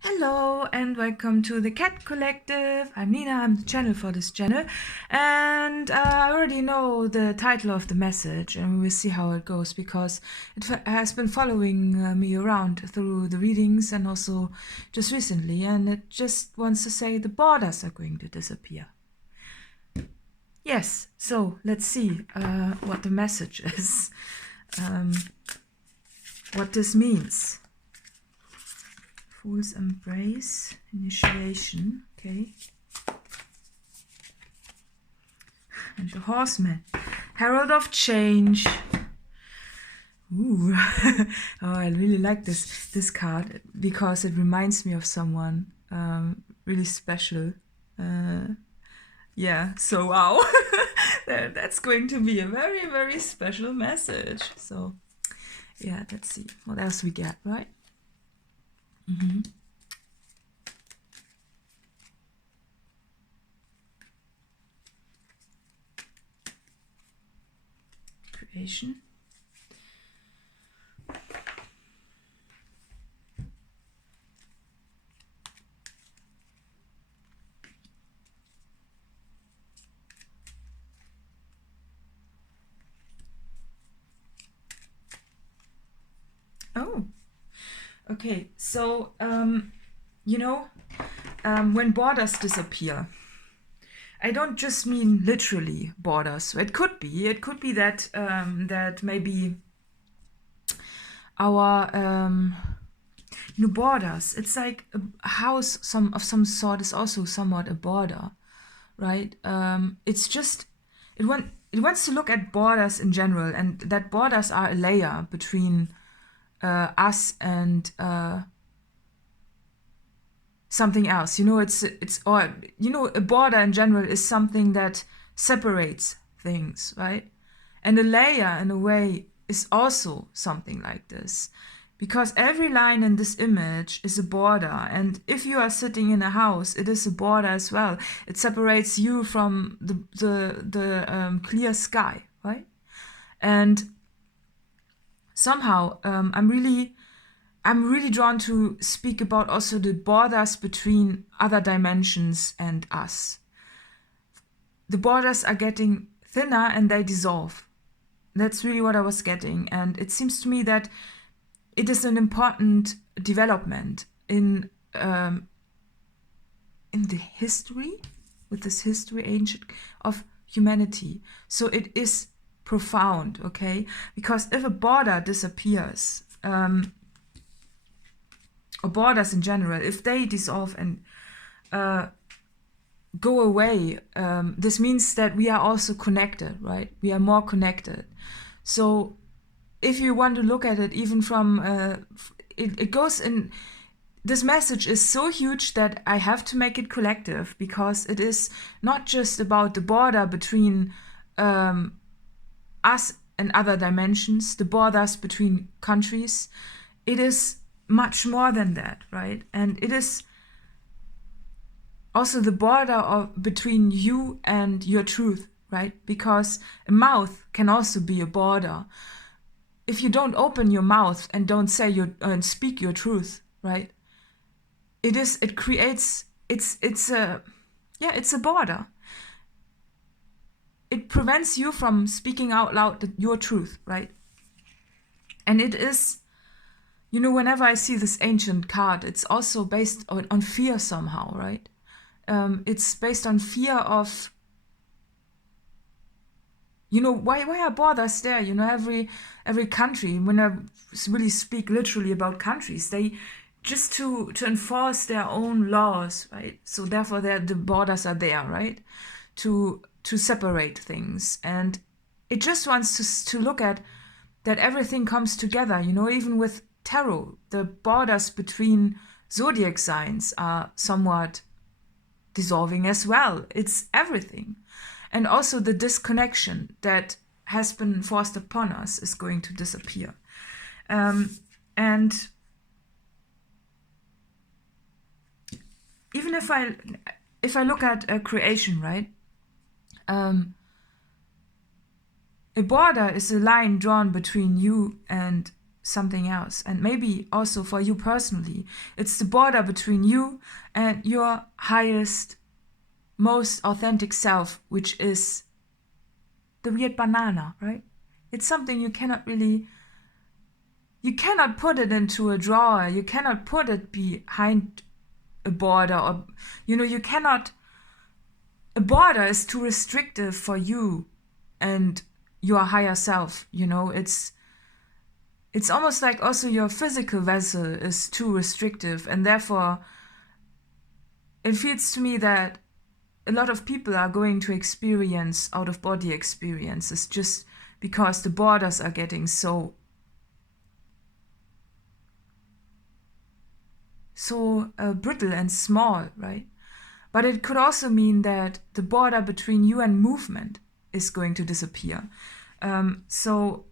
Hello and welcome to the Cat Collective. I'm Nina, I'm the channel for this channel, and I already know the title of the message, and we will see how it goes because it has been following me around through the readings and also just recently, and it just wants to say the borders are going to disappear. Yes, so let's see what the message is, what this means. Fool's Embrace, Initiation, okay. And the Horseman, Herald of Change. Ooh, oh, I really like this card because it reminds me of someone really special. Yeah, so wow, that's going to be a very, very special message. So yeah, let's see what else we get, right? Creation. Oh, okay. So, when borders disappear, I don't just mean literally borders. It could be that that maybe our borders. It's like a house of some sort is also somewhat a border, right? It's just it wants to look at borders in general, and that borders are a layer between us and something else. A border in general is something that separates things, right? And a layer, in a way, is also something like this, because every line in this image is a border, and if you are sitting in a house, it is a border as well. It separates you from the clear sky, right? And somehow I'm really drawn to speak about also the borders between other dimensions and us. The borders are getting thinner and they dissolve. That's really what I was getting. And it seems to me that it is an important development in the history, with this history ancient of humanity. So it is profound, okay? Because if a border disappears, or borders in general, if they dissolve and go away, this means that we are also connected, right? We are more connected. So if you want to look at it even from, it goes in, this message is so huge that I have to make it collective, because it is not just about the border between us and other dimensions, the borders between countries. It is much more than that, right? And it is also the border between you and your truth, right? Because a mouth can also be a border. If you don't open your mouth and don't say and speak your truth, right? It's a border. It prevents you from speaking out loud your truth, right? And it is, whenever I see this ancient card, it's also based on fear somehow, right? It's based on fear of, why are borders there? Every country, when I really speak literally about countries, they just to enforce their own laws, right? So therefore the borders are there, right? To separate things. And it just wants to look at that everything comes together, even with tarot, the borders between zodiac signs are somewhat dissolving as well. It's everything. And also the disconnection that has been forced upon us is going to disappear. And even if I look at a creation, right? A border is a line drawn between you and something else. And maybe also for you personally, it's the border between you and your highest, most authentic self, which is the weird banana, right? It's something you cannot put it into a drawer. You cannot put it behind a border, or, you cannot, a border is too restrictive for you and your higher self, it's almost like also your physical vessel is too restrictive, and therefore it feels to me that a lot of people are going to experience out-of-body experiences just because the borders are getting so brittle and small, right? But it could also mean that the border between you and movement is going to disappear. So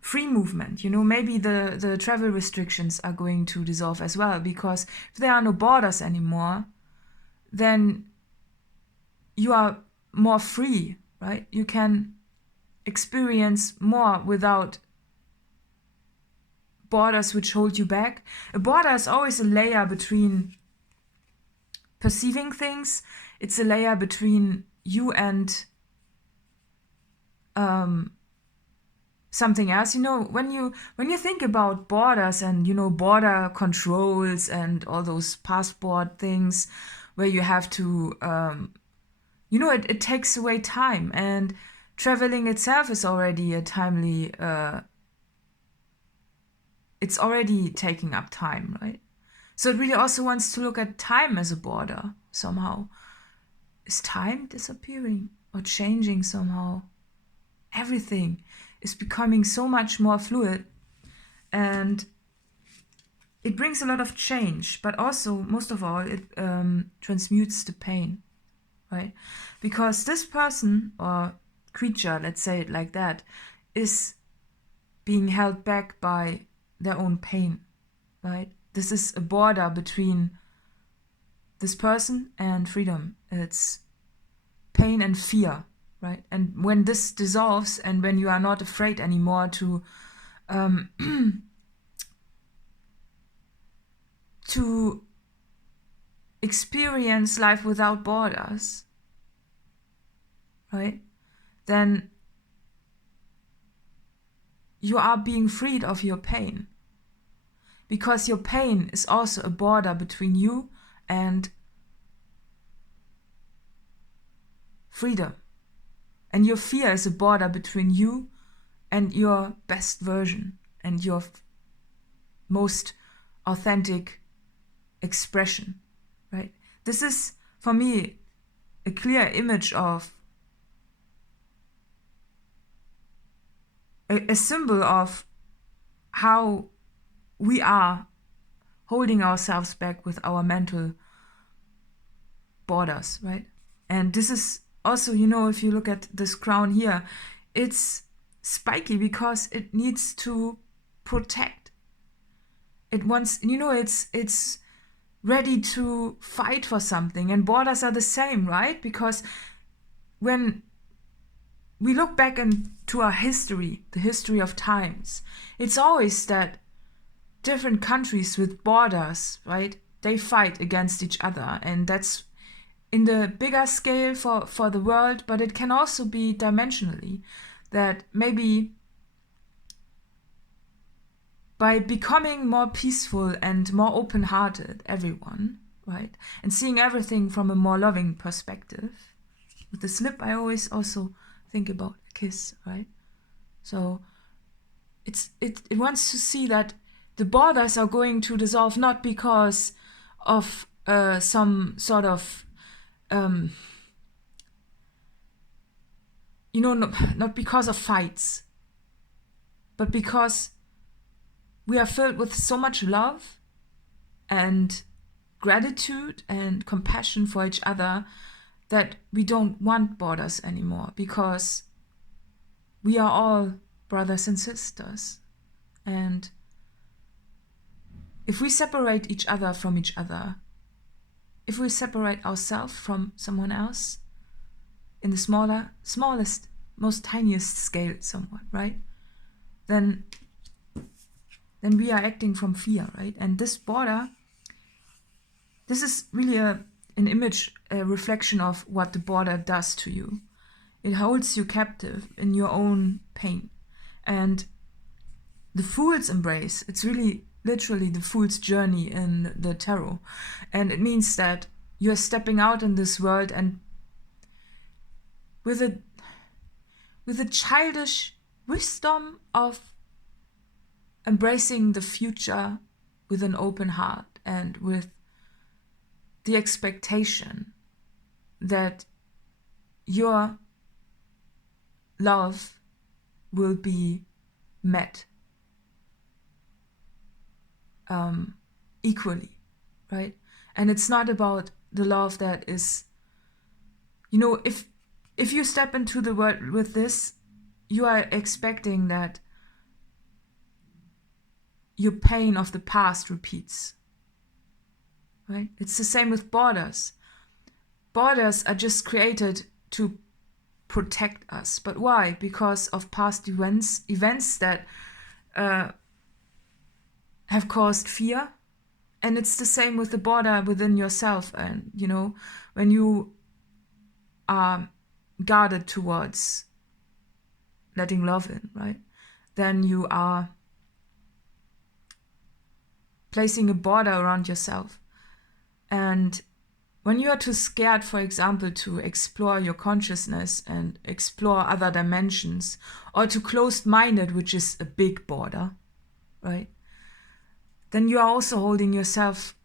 free movement, maybe the travel restrictions are going to dissolve as well, because if there are no borders anymore, then you are more free, right? You can experience more without borders which hold you back. A border is always a layer between perceiving things. It's a layer between you and something else. When you think about borders and border controls and all those passport things where you have to it takes away time, and traveling itself is already a timely it's already taking up time, right? So it really also wants to look at time as a border somehow. Is time disappearing or changing somehow? Everything is becoming so much more fluid, and it brings a lot of change, but also, most of all, it transmutes the pain, right? Because this person or creature, let's say it like that, is being held back by their own pain, right? This is a border between this person and freedom. It's pain and fear, right? And when this dissolves, and when you are not afraid anymore to to experience life without borders, right? Then you are being freed of your pain. Because your pain is also a border between you and freedom. And your fear is a border between you and your best version and your most authentic expression, right? This is, for me, a clear image of a symbol of how we are holding ourselves back with our mental borders, right? And this is also, if you look at this crown here, it's spiky because it needs to protect. It wants, it's ready to fight for something. And borders are the same, right? Because when we look back into our history, the history of times, it's always that different countries with borders, right? They fight against each other. And that's in the bigger scale for the world, but it can also be dimensionally, that maybe by becoming more peaceful and more open-hearted, everyone, right? And seeing everything from a more loving perspective. With the slip, I always also think about a kiss, right? So it wants to see that the borders are going to dissolve, not because of some sort of not because of fights, but because we are filled with so much love and gratitude and compassion for each other that we don't want borders anymore, because we are all brothers and sisters. And if we separate each other from each other, if we separate ourselves from someone else in the smallest, most tiniest scale somewhat, right? Then then we are acting from fear, right? And this border, this is really an image, a reflection of what the border does to you. It holds you captive in your own pain. And the Fool's embrace, it's really literally the Fool's journey in the tarot. And it means that you're stepping out in this world and with a childish wisdom of embracing the future with an open heart and with the expectation that your love will be met equally, right? And it's not about the love that is, you know, if you step into the world with this, you are expecting that your pain of the past repeats, right? It's the same with borders. Borders are just created to protect us. But why? Because of past events that have caused fear. And it's the same with the border within yourself. And, you know, when you are guarded towards letting love in, right? Then you are placing a border around yourself. And when you are too scared, for example, to explore your consciousness and explore other dimensions, or too closed-minded, which is a big border, right? Then you are also holding yourself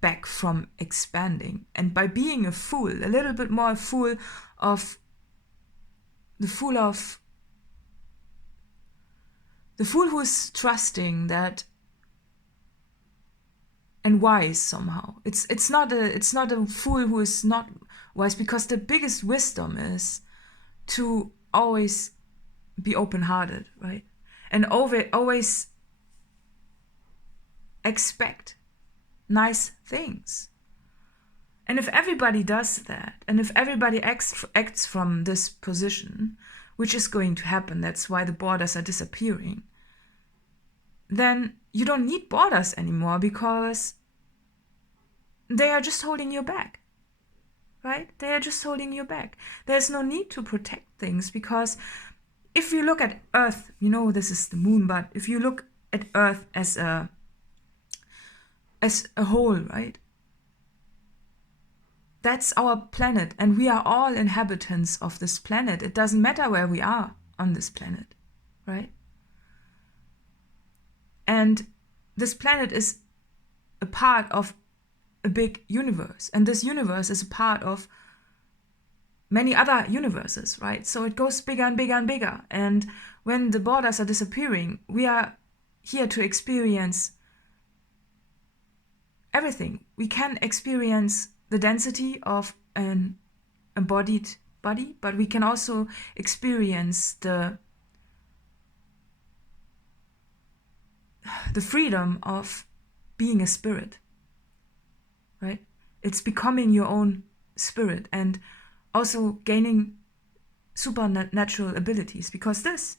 back from expanding. And by being a fool, a little bit more a fool of the fool who is trusting that and wise somehow. It's not a fool who is not wise, because the biggest wisdom is to always be open-hearted, right? And always expect nice things. And if everybody does that, and if everybody acts from this position, which is going to happen, that's why the borders are disappearing, then you don't need borders anymore, because they are just holding you back, right? They are just holding you back. There's no need to protect things, because if you look at Earth, you know, this is the moon, but if you look at Earth as a whole, right? That's our planet, and we are all inhabitants of this planet. It doesn't matter where we are on this planet, right? And this planet is a part of a big universe, and this universe is a part of many other universes, right? So it goes bigger and bigger and bigger. And when the borders are disappearing, we are here to experience everything. We can experience the density of an embodied body, but we can also experience the freedom of being a spirit, right? It's becoming your own spirit and also gaining supernatural abilities, because this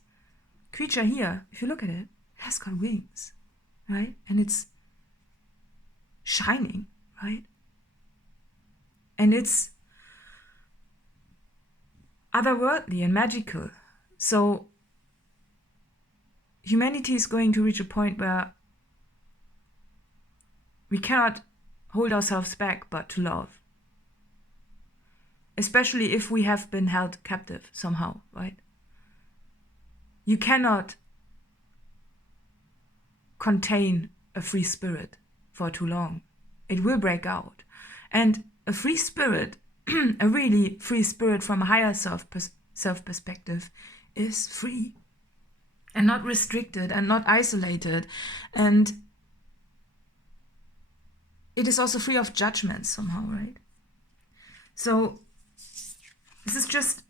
creature here, if you look at it, it has got wings, right? And it's shining, right? And it's otherworldly and magical. So humanity is going to reach a point where we cannot hold ourselves back but to love. Especially if we have been held captive somehow, right? You cannot contain a free spirit for too long. It will break out. And a free spirit, a really free spirit from a higher self perspective, is free and not restricted and not isolated. And it is also free of judgment somehow, right? So this is just,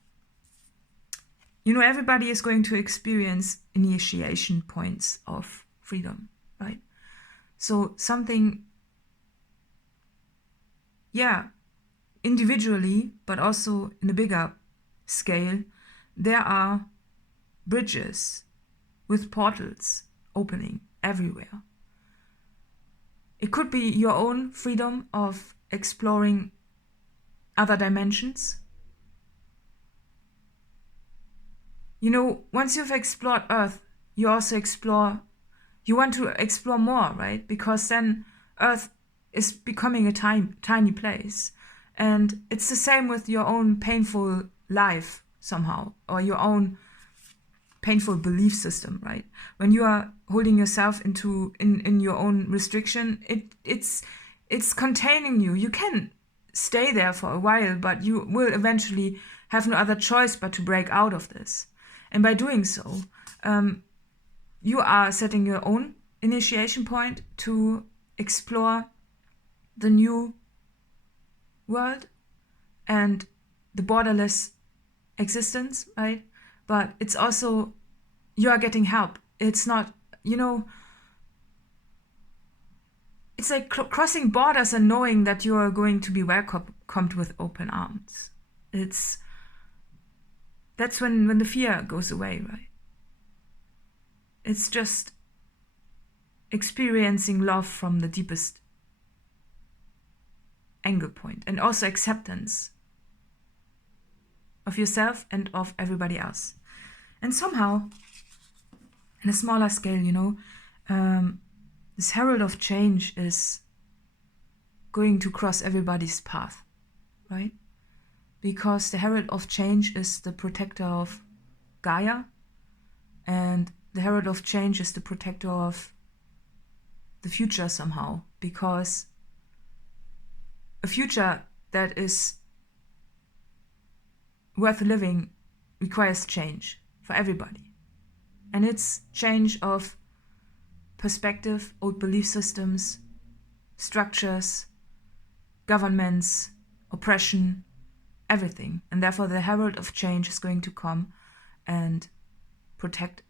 you know, everybody is going to experience initiation points of freedom, right? So something, yeah, individually, but also in a bigger scale, there are bridges with portals opening everywhere. It could be your own freedom of exploring other dimensions. You know, once you've explored Earth, you want to explore more, right? Because then Earth is becoming a tiny place. And it's the same with your own painful life somehow, or your own painful belief system, right? When you are holding yourself in your own restriction, it's containing you. You can stay there for a while, but you will eventually have no other choice but to break out of this. And by doing so, you are setting your own initiation point to explore the new world and the borderless existence, right? But it's also, you are getting help. It's not, you know, it's like crossing borders and knowing that you are going to be welcomed with open arms. That's when the fear goes away, right? It's just experiencing love from the deepest angle point, and also acceptance of yourself and of everybody else. And somehow, on a smaller scale, you know, this herald of change is going to cross everybody's path, right? Because the herald of change is the protector of Gaia, and the herald of change is the protector of the future somehow, because a future that is worth living requires change for everybody. And it's change of perspective, old belief systems, structures, governments, oppression, everything. And therefore the herald of change is going to come and protect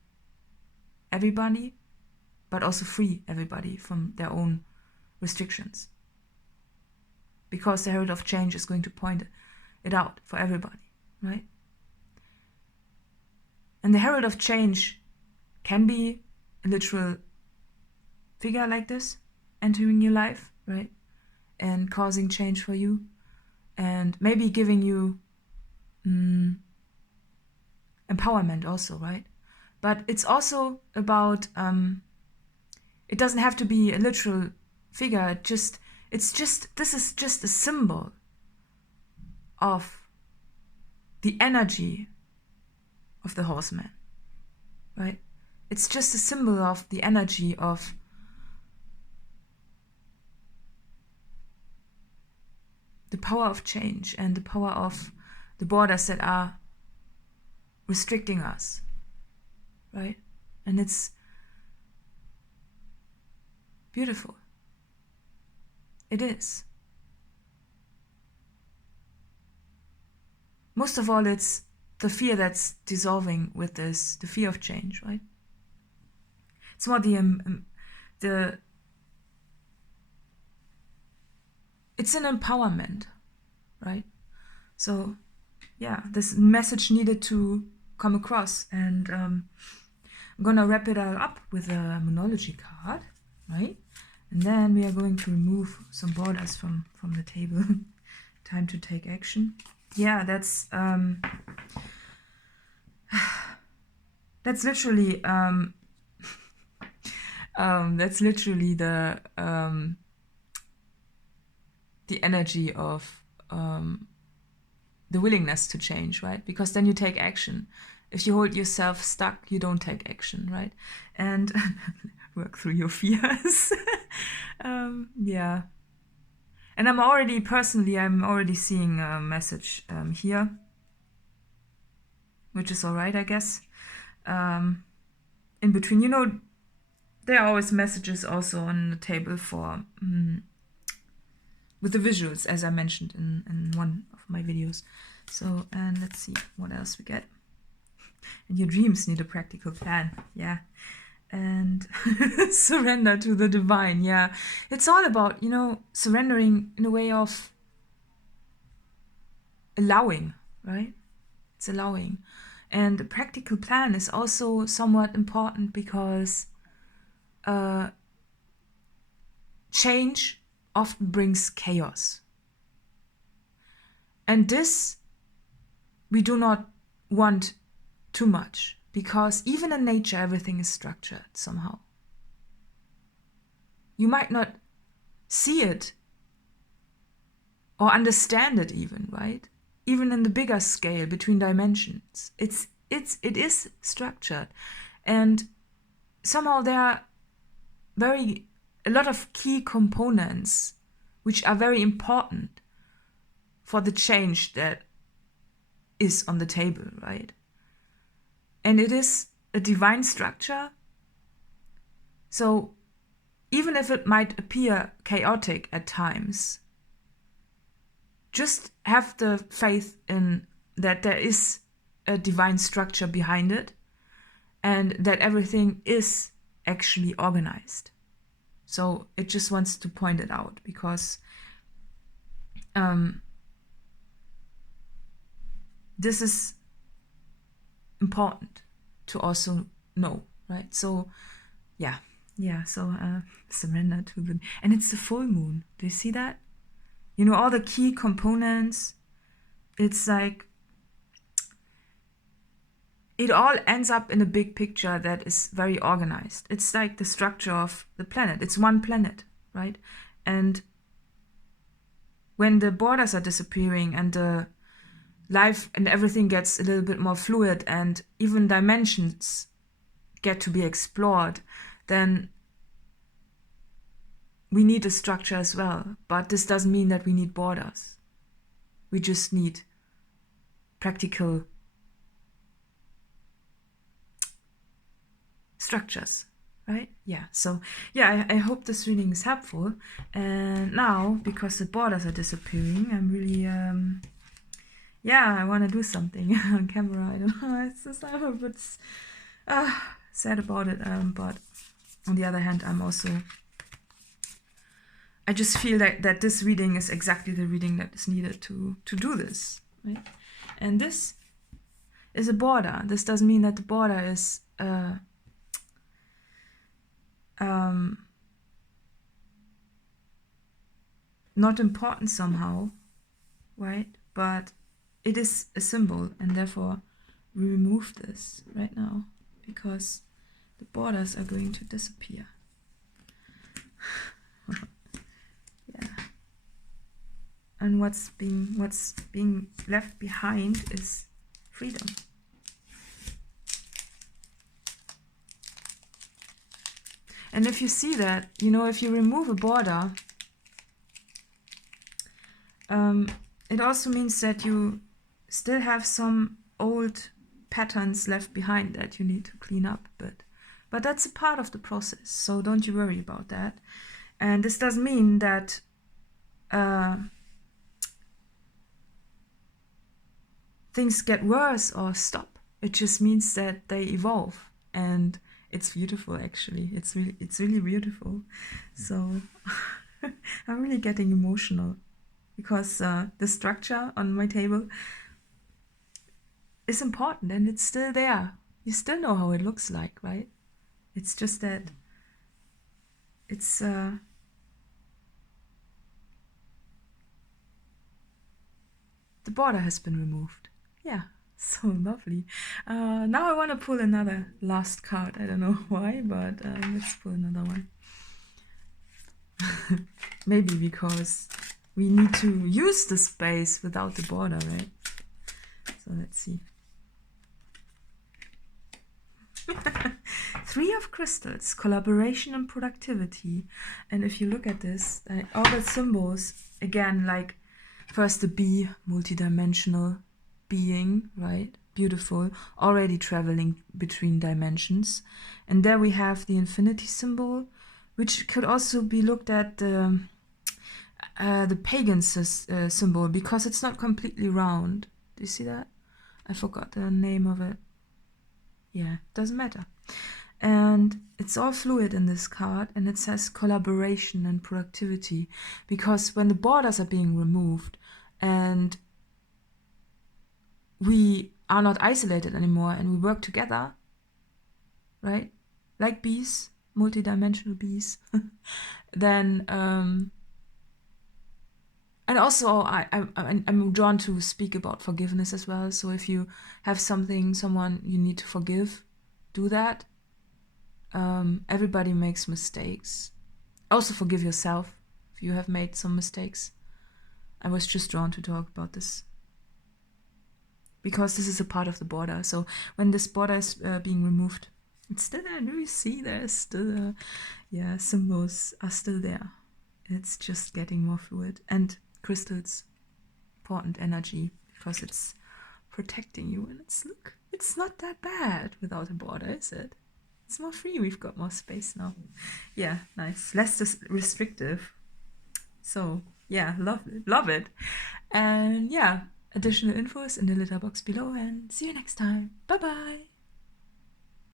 everybody, but also free everybody from their own restrictions. Because the herald of change is going to point it out for everybody, right? And the herald of change can be a literal figure like this, entering your life, right? And causing change for you, and maybe giving you empowerment also, right? But it's also about, it doesn't have to be a literal figure, this is just a symbol of the energy of the horseman, right? It's just a symbol of the energy of the power of change and the power of the borders that are restricting us, right? And it's beautiful. It is. Most of all, it's the fear that's dissolving with this, the fear of change, right? It's more it's an empowerment, right? So, yeah, this message needed to come across, and I'm gonna wrap it all up with a Moonology card, right? And then we are going to remove some borders from the table. Time to take action. Yeah, that's literally the energy of the willingness to change, right? Because then you take action. If you hold yourself stuck, you don't take action, right? And work through your fears. Yeah. And I'm already seeing a message here, which is all right, I guess. In between, you know, there are always messages also on the table for with the visuals, as I mentioned in one of my videos. So, and let's see what else we get. And your dreams need a practical plan. Yeah. And surrender to the divine. Yeah. It's all about, you know, surrendering in a way of allowing, right? It's allowing. And the practical plan is also somewhat important, because change often brings chaos. And this we do not want too much, because even in nature everything is structured somehow. You might not see it or understand it even, right? Even in the bigger scale between dimensions, it is structured, and somehow there are a lot of key components which are very important for the change that is on the table, right? And it is a divine structure. So even if it might appear chaotic at times, just have the faith in that there is a divine structure behind it, and that everything is actually organized. So it just wants to point it out, because this is important to also know, right? So so surrender to the, and it's the full moon. Do you see that? You know, all the key components, it's like it all ends up in a big picture that is very organized. It's like the structure of the planet. It's one planet, right? And when the borders are disappearing and the life and everything gets a little bit more fluid, and even dimensions get to be explored, then we need a structure as well. But this doesn't mean that we need borders. We just need practical structures, right? Yeah, so yeah, I hope this reading is helpful. And now, because the borders are disappearing, I'm really I want to do something on camera. I don't know, it's just I'm a bit sad about it, but on the other hand, I just feel that this reading is exactly the reading that is needed to do this, right? And this is a border. This doesn't mean that the border is not important somehow, right? But it is a symbol, and therefore we remove this right now, because the borders are going to disappear. Yeah. And what's being left behind is freedom. And if you see that, you know, if you remove a border, it also means that you still have some old patterns left behind that you need to clean up a bit. But that's a part of the process, so don't you worry about that. And this doesn't mean that things get worse or stop. It just means that they evolve, and it's beautiful. Actually, it's really beautiful. So I'm really getting emotional, because the structure on my table is important, and it's still there. You still know how it looks like, right? It's just that it's the border has been removed. Yeah, so lovely. Now I want to pull another last card. I don't know why, but let's pull another one. Maybe because we need to use the space without the border, right? So let's see. 3 of crystals, collaboration and productivity. And if you look at this, all the symbols, again, like first the bee, multidimensional being, right? Beautiful, already traveling between dimensions. And there we have the infinity symbol, which could also be looked at the Pagan symbol, because it's not completely round. Do you see that? I forgot the name of it. Yeah, doesn't matter. And it's all fluid in this card, and it says collaboration and productivity, because when the borders are being removed and we are not isolated anymore and we work together, right? Like bees multidimensional bees, then and also I'm drawn to speak about forgiveness as well. So if you have someone you need to forgive, do that. Everybody makes mistakes. Also forgive yourself if you have made some mistakes. I was just drawn to talk about this because this is a part of the border. So when this border is being removed, it's still there. Do you see there's still symbols are still there. It's just getting more fluid. And crystals, important energy, because it's protecting you. And it's not that bad without a border, is it? It's more free. We've got more space now. Yeah, nice. Less restrictive. So yeah, love it. And yeah, additional info is in the litter box below, and see you next time. Bye bye.